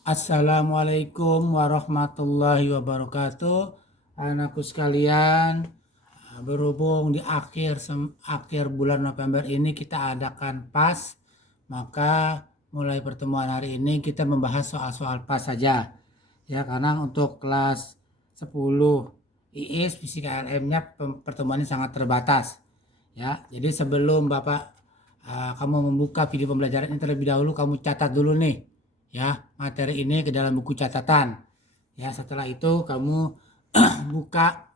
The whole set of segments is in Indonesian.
Assalamualaikum warahmatullahi wabarakatuh. Anakku sekalian, berhubung di akhir bulan November ini kita adakan PAS, maka mulai pertemuan hari ini kita membahas soal-soal PAS saja. Ya, karena untuk kelas 10 IIS Fisika LM-nya pertemuannya sangat terbatas. Ya, jadi sebelum Bapak kamu membuka video pembelajaran ini terlebih dahulu, kamu catat dulu nih ya materi ini ke dalam buku catatan. Ya, setelah itu kamu buka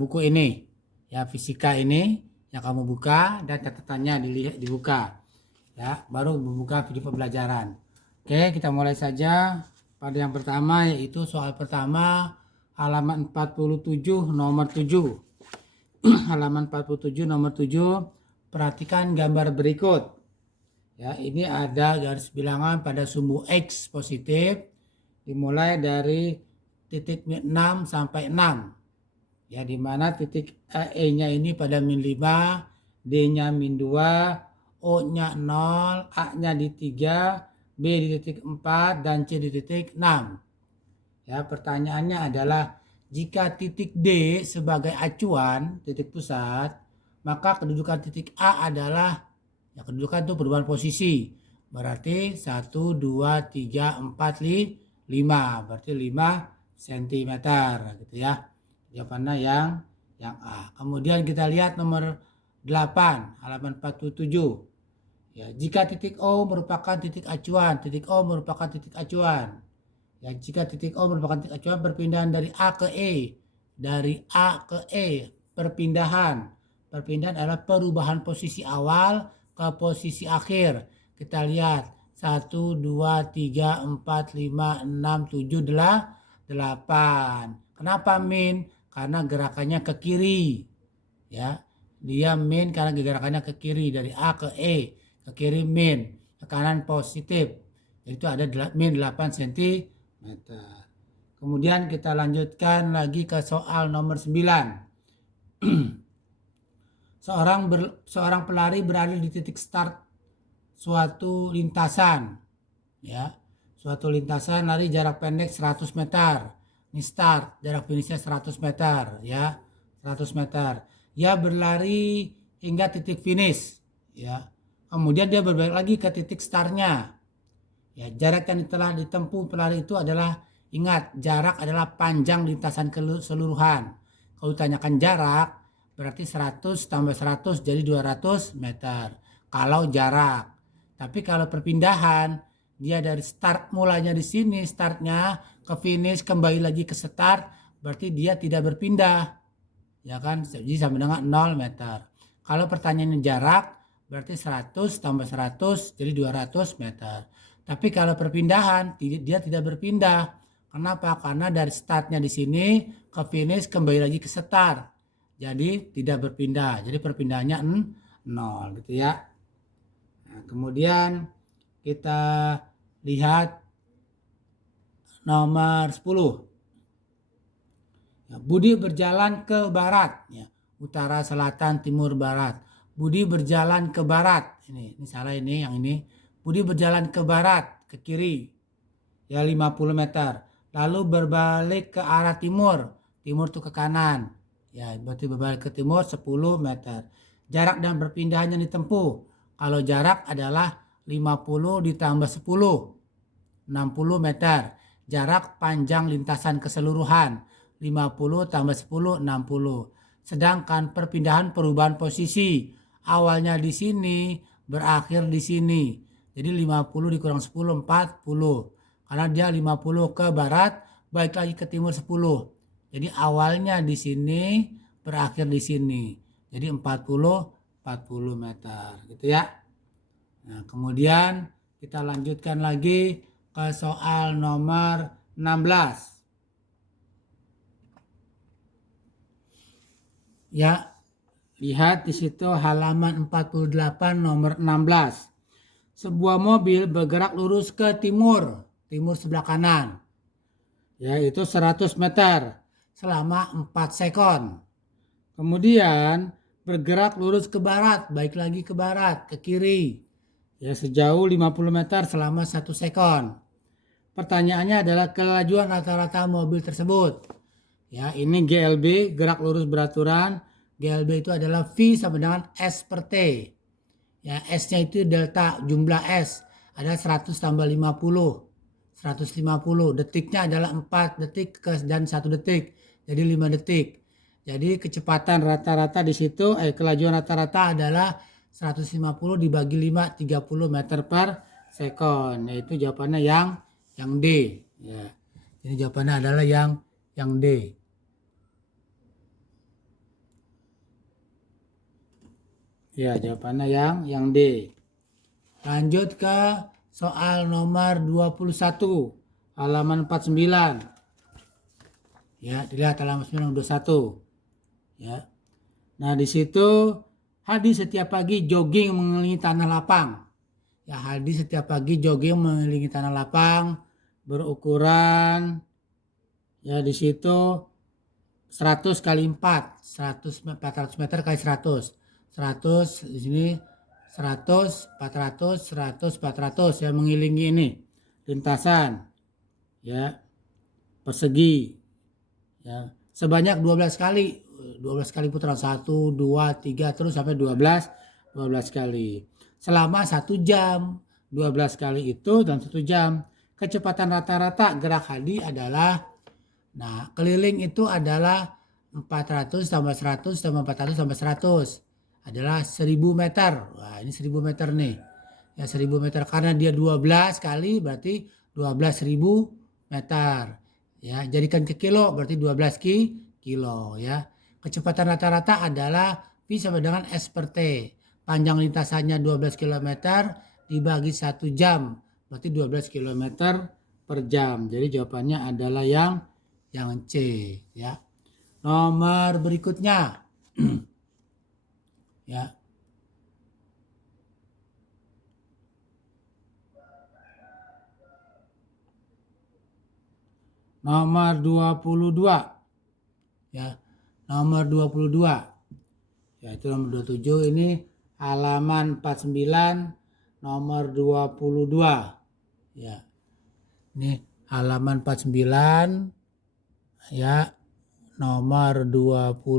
buku ini ya, fisika ini yang kamu buka dan catatannya dibuka ya, baru membuka video pembelajaran. Oke, kita mulai saja pada yang pertama, yaitu soal pertama halaman 47 nomor 7. Halaman 47 nomor 7, perhatikan gambar berikut. Ya, ini ada garis bilangan pada sumbu X positif dimulai dari titik 6 sampai 6. Ya, di mana titik E-nya ini pada min 5, D-nya min 2, O-nya 0, A-nya di 3, B di titik 4, dan C di titik 6. Ya, pertanyaannya adalah jika titik D sebagai acuan, titik pusat, maka kedudukan titik A adalah, ya kedudukan itu perubahan posisi. Berarti 1, 2, 3, 4, 5. Berarti 5 cm gitu ya. Jawabannya yang A. Kemudian kita lihat nomor 8, halaman 47. Ya, jika titik O merupakan titik acuan, titik O merupakan titik acuan. Ya, jika titik O merupakan titik acuan perpindahan dari A ke E, dari A ke E, perpindahan adalah perubahan posisi awal ke posisi akhir. Kita lihat 1, 2, 3, 4, 5, 6, 7, 8. Kenapa min? Karena gerakannya ke kiri. Ya, dia min karena gerakannya ke kiri, dari A ke E, ke kiri min, ke kanan positif. Itu ada min 8 cm. Kemudian kita lanjutkan lagi ke soal nomor 9. Seorang pelari berada di titik start suatu lintasan. Ya, suatu lintasan lari jarak pendek 100 meter. Ini start, jarak finishnya 100 meter ya. 100 meter. Dia berlari hingga titik finish ya. Kemudian dia berbalik lagi ke titik startnya. Ya, jarak yang telah ditempuh pelari itu adalah, ingat, jarak adalah panjang lintasan keseluruhan. Kalau ditanyakan jarak, berarti 100 tambah 100 jadi 200 meter. Kalau jarak. Tapi kalau perpindahan, dia dari start mulanya di sini, startnya ke finish, kembali lagi ke start, berarti dia tidak berpindah. Ya kan, jadi sama dengan 0 meter. Kalau pertanyaannya jarak, berarti 100 tambah 100 jadi 200 meter. Tapi kalau perpindahan, dia tidak berpindah. Kenapa? Karena dari startnya di sini ke finish kembali lagi ke start. Jadi tidak berpindah. Jadi perpindahannya 0 gitu ya. Nah, kemudian kita lihat nomor 10. Ya, Budi berjalan ke barat, ya, utara, selatan, timur, barat. Budi berjalan ke barat. Ini salah, ini yang ini. Budi berjalan ke barat, ke kiri. Ya, 50 meter. Lalu berbalik ke arah timur. Timur tuh ke kanan. Ya, berarti berbalik ke timur 10 meter. Jarak dan perpindahan yang ditempuh. Kalau jarak adalah 50 ditambah 10. 60 meter. Jarak panjang lintasan keseluruhan 50 tambah 10, 60. Sedangkan perpindahan perubahan posisi awalnya di sini, berakhir di sini. Jadi 50 dikurang 10, 40. Karena dia 50 ke barat, balik lagi ke timur 10. Jadi awalnya di sini, berakhir di sini. Jadi 40 meter gitu ya. Nah, kemudian kita lanjutkan lagi ke soal nomor 16. Ya, lihat di situ halaman 48 nomor 16. Sebuah mobil bergerak lurus ke timur sebelah kanan. Yaitu 100 meter selama 4 sekon. Kemudian bergerak lurus ke barat, baik lagi ke barat, ke kiri. Ya, sejauh 50 meter selama 1 sekon. Pertanyaannya adalah kelajuan rata-rata mobil tersebut. Ya, ini GLB, gerak lurus beraturan. GLB itu adalah V sama dengan S per T. Ya, S-nya itu delta, jumlah S. Ada 100 tambah 50. 150. Detiknya adalah 4 detik dan 1 detik. Jadi 5 detik. Jadi kecepatan rata-rata di situ, kelajuan rata-rata adalah 150 dibagi 5, 30 meter per sekon. Yaitu jawabannya yang D. Ya. Ini jawabannya adalah yang D. Ya, jawabannya yang D. Lanjut ke soal nomor 21, halaman 49. Ya, dilihat halaman 21. Ya. Nah, di situ Hadi setiap pagi jogging mengelilingi tanah lapang. Ya, Hadi setiap pagi jogging mengelilingi tanah lapang berukuran ya di situ 100 kali 4, 400 meter kali 100. 100 di sini 100, 400, 100, 400 ya mengelilingi ini lintasan ya persegi ya sebanyak 12 kali. 12 kali putaran 1, 2, 3 terus sampai 12 kali. Selama 1 jam. 12 kali itu dalam 1 jam. Kecepatan rata-rata gerak Hadi adalah keliling itu adalah 400 tambah 100 tambah 400 tambah 100 adalah 1000 meter. Wah, ini 1000 meter nih. Ya 1000 meter karena dia 12 kali berarti 12.000 meter. Ya, jadikan ke kilo berarti 12 kilo ya. Kecepatan rata-rata adalah V sama dengan S per T. Panjang lintasannya 12 km dibagi 1 jam berarti 12 km per jam. Jadi jawabannya adalah yang C ya. Nomor berikutnya ya. Nomor 22 ya. Nomor 22 yaitu nomor 27 ini halaman 49 nomor 22 ya. Ini halaman 49 ya nomor 22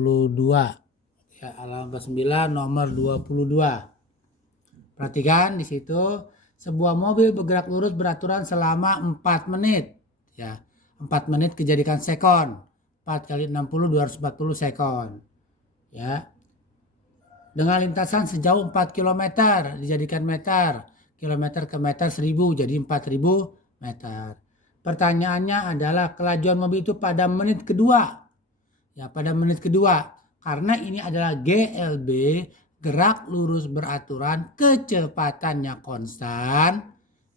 ya halaman 49 nomor 22. Perhatikan di situ sebuah mobil bergerak lurus beraturan selama 4 menit ya. 4 menit dijadikan sekon. 4 kali 60 240 sekon ya. Dengan lintasan sejauh 4 km dijadikan meter. Kilometer ke meter 1000 jadi 4000 meter. Pertanyaannya adalah kelajuan mobil itu pada menit kedua. Ya, pada menit kedua. Karena ini adalah GLB, gerak lurus beraturan, kecepatannya konstan,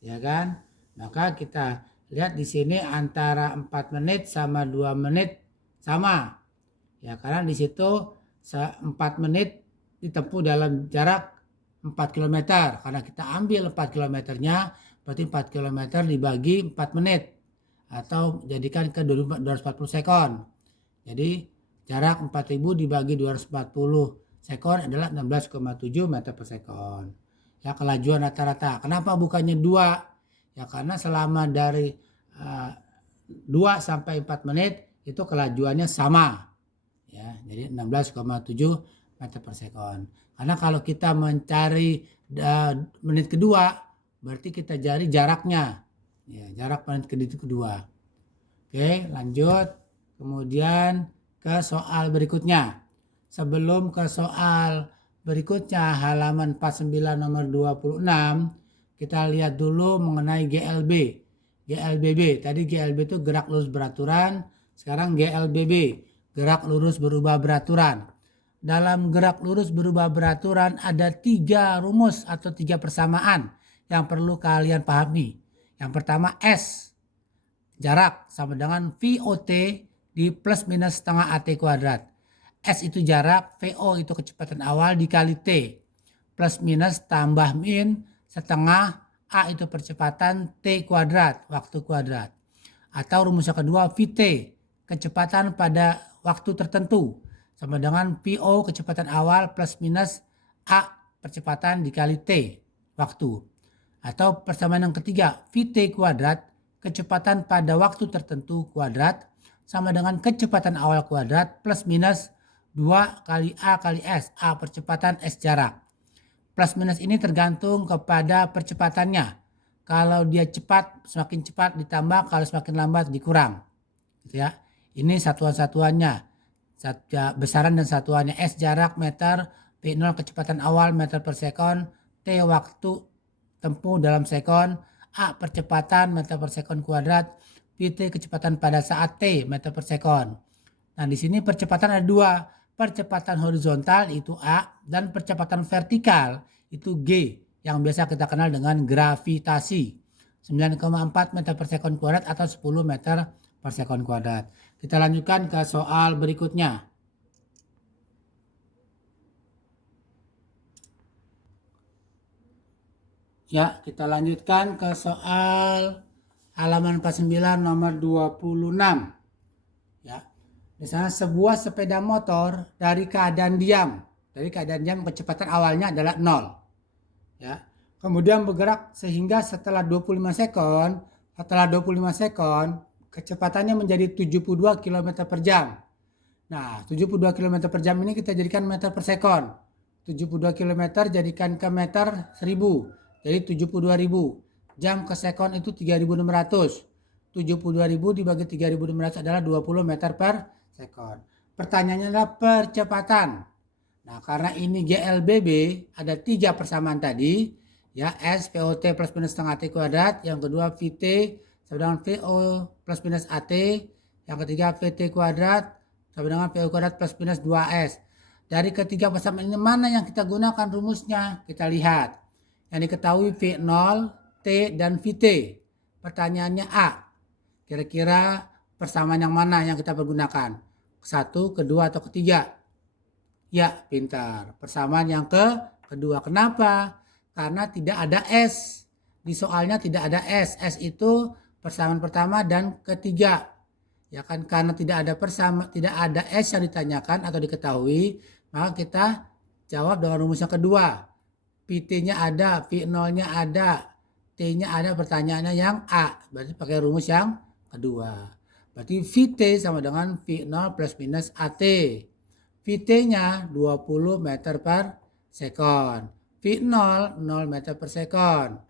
ya kan? Maka kita lihat di sini antara 4 menit sama 2 menit sama. Ya, karena di situ 4 menit ditempuh dalam jarak 4 km. Karena kita ambil 4 kilometernya, berarti 4 km dibagi 4 menit. Atau jadikan ke 240 sekon. Jadi jarak 4000 dibagi 240 sekon adalah 16,7 meter per sekon. Ya, kelajuan rata-rata. Kenapa bukannya 2? Ya karena selama dari 2 sampai 4 menit itu kelajuannya sama. Ya, jadi 16,7 meter per sekon. Karena kalau kita mencari menit kedua berarti kita cari jaraknya. Ya, jarak menit kedua. Oke, lanjut. Kemudian ke soal berikutnya. Sebelum ke soal berikutnya halaman 49 nomor 26, kita lihat dulu mengenai GLB. GLBB, tadi GLB itu gerak lurus beraturan, sekarang GLBB, gerak lurus berubah beraturan. Dalam gerak lurus berubah beraturan ada 3 rumus atau 3 persamaan yang perlu kalian pahami. Yang pertama S, jarak sama dengan VOT di plus minus setengah AT kuadrat. S itu jarak, VO itu kecepatan awal dikali T. Plus minus tambah min setengah A itu percepatan T kuadrat, waktu kuadrat. Atau rumus yang kedua VT, kecepatan pada waktu tertentu. Sama dengan VO kecepatan awal plus minus A percepatan dikali T, waktu. Atau persamaan yang ketiga, VT kuadrat kecepatan pada waktu tertentu kuadrat sama dengan kecepatan awal kuadrat plus minus 2 kali A kali S. A percepatan, S jarak. Plus minus ini tergantung kepada percepatannya. Kalau dia cepat, semakin cepat ditambah, kalau semakin lambat dikurang. Gitu ya. Ini satuan-satuannya. Besaran dan satuannya. S jarak meter, V0 kecepatan awal meter per sekon, T waktu tempuh dalam sekon, A percepatan meter per sekon kuadrat, VT kecepatan pada saat T meter per sekon. Nah, di sini percepatan ada dua. Percepatan horizontal itu A dan percepatan vertikal itu G yang biasa kita kenal dengan gravitasi. 9,4 meter per sekon kuadrat atau 10 meter per sekon kuadrat. Kita lanjutkan ke soal berikutnya. Ya, kita lanjutkan ke soal halaman 49 nomor 26. Ya. Di sana sebuah sepeda motor dari keadaan diam. Dari keadaan diam kecepatan awalnya adalah 0. Ya. Kemudian bergerak sehingga setelah 25 sekon kecepatannya menjadi 72 km per jam. Nah, 72 km per jam ini kita jadikan meter per sekon. 72 km jadikan ke meter 1000. Jadi 72.000. Jam ke sekon itu 3.600. 72.000 dibagi 3.600 adalah 20 meter per sekon. Pertanyaannya adalah percepatan. Nah, karena ini GLBB ada 3 persamaan tadi, ya, S VOT plus minus setengah T kuadrat, yang kedua VT sama dengan VO plus minus AT, yang ketiga VT kuadrat sama dengan VO kuadrat plus minus 2S. Dari ketiga persamaan ini mana yang kita gunakan rumusnya? Kita lihat. Yang diketahui V0, T, dan VT. Pertanyaannya A. Kira-kira persamaan yang mana yang kita pergunakan? Satu, kedua, atau ketiga? Ya, pintar. Persamaan yang kedua. Kenapa? Karena tidak ada S. Di soalnya tidak ada S. S itu persamaan pertama dan ketiga. Ya kan, karena tidak ada S yang ditanyakan atau diketahui, maka kita jawab dengan rumus yang kedua. VT-nya ada, V0-nya ada, T-nya ada, pertanyaannya yang A. Berarti pakai rumus yang kedua. Berarti VT sama dengan V0 plus minus AT. VT-nya 20 meter per sekon. V0 0 meter per sekon.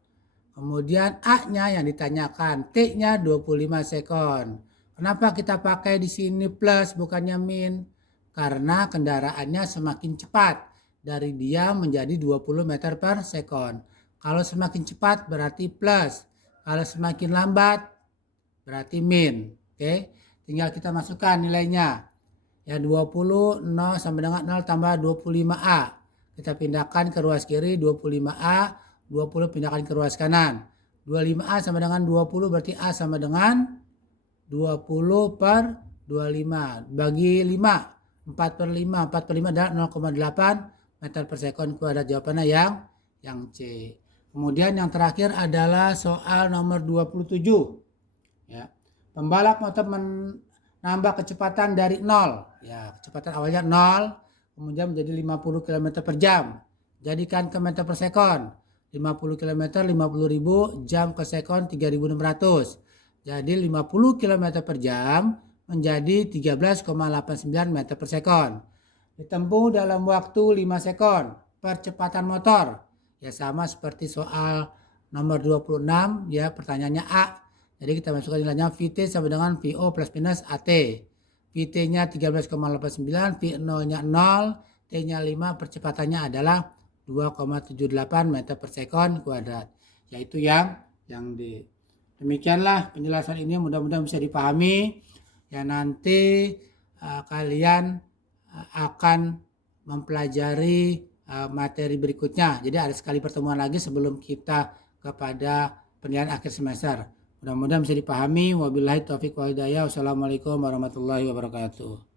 Kemudian A-nya yang ditanyakan, T-nya 25 sekon. Kenapa kita pakai di sini plus bukannya min? Karena kendaraannya semakin cepat. Dari diam menjadi 20 meter per sekon. Kalau semakin cepat berarti plus. Kalau semakin lambat berarti min. Oke. Tinggal kita masukkan nilainya. Ya, 20, 0 sama dengan 0 tambah 25A. Kita pindahkan ke ruas kiri 25A. 20 pindahkan ke ruas kanan. 25A sama dengan 20 berarti A sama dengan 20 per 25. Bagi 5. 4 per 5. 4 per 5 adalah 0,8 meter per sekon kuadrat. Jawabannya yang C. Kemudian yang terakhir adalah soal nomor 27. Ya. Pembalap motor menambah kecepatan dari 0. Ya, kecepatan awalnya 0, kemudian menjadi 50 km per jam. Jadikan ke meter per sekon. 50 km 50.000, jam ke sekon 3.600. Jadi 50 km per jam menjadi 13,89 meter per sekon. Ditempuh dalam waktu 5 sekon. Percepatan motor. Ya sama seperti soal nomor 26. Ya, pertanyaannya A. Jadi kita masukkan nilainya VT sama dengan VO plus minus AT. VT-nya 13,89. V0-nya 0. T-nya 5. Percepatannya adalah 2,78 meter per sekon kuadrat. Yaitu yang D. Demikianlah penjelasan ini, mudah-mudahan bisa dipahami. Ya, nanti kalian akan mempelajari materi berikutnya. Jadi ada sekali pertemuan lagi sebelum kita kepada penilaian akhir semester. Mudah-mudahan bisa dipahami. Wabillahi taufiq wal hidayah. Wassalamualaikum warahmatullahi wabarakatuh.